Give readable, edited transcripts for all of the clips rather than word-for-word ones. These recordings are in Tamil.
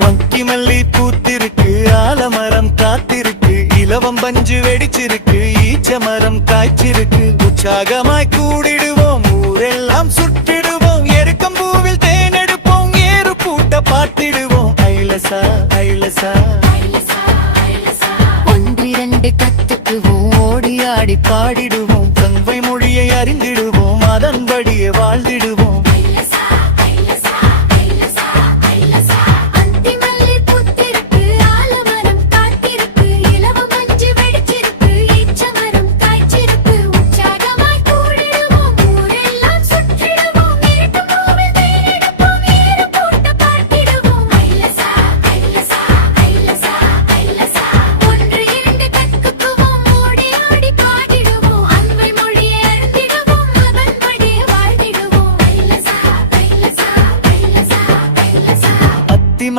வங்கி மல்லி பூத்திருக்கு, ஆலமரம் காத்திருக்கு, இலவம் பஞ்சு வெடிச்சிருக்கு, ஈச்ச மரம் காய்ச்சிருக்கு. உற்சாகமாய் கூடிடுவோம், ஊரெல்லாம் சுற்றிடுவோம், எருக்கம் பூவில் தேனெடுப்போம், ஏறு பூட்ட பார்த்திடுவோம். ஐலசா ஐலசா ஒன்றிரண்டு கத்துக்குவோம், ஓடி ஆடி பாடிடுவோம், கங்கை மொழியை அறிந்திடுவோம், அதன்படியே வாழ்ந்திடுவோம்.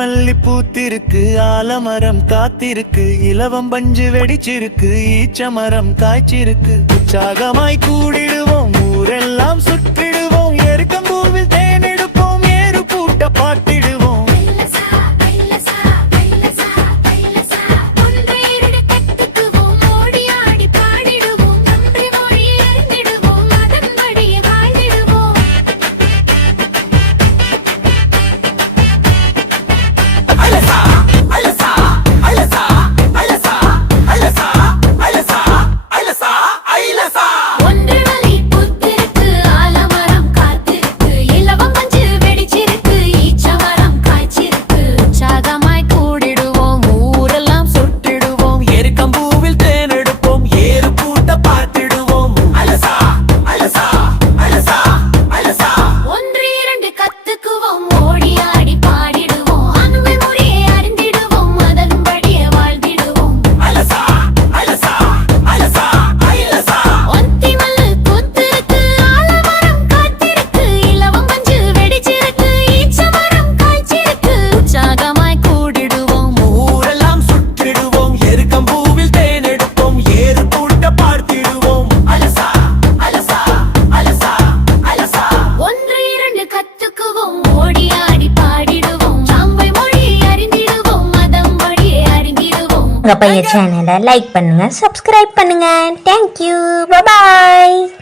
மல்லி பூத்திருக்கு, ஆலமரம் காத்திருக்கு, இலவம் பஞ்சு வெடிச்சிருக்கு, ஈச்ச மரம் காய்ச்சிருக்கு. உற்சாகமாய் கூடிடுவோம், ஊரெல்லாம் சுற்றிடுவோம், எருக்கம் பூவில் தேனெடுப்போம், ஏறு பூட்ட பாட்டிடுவோம். பைய சேனலை லைக் பண்ணுங்க, சப்ஸ்கிரைப் பண்ணுங்க. தேங்க்யூ, பாய்.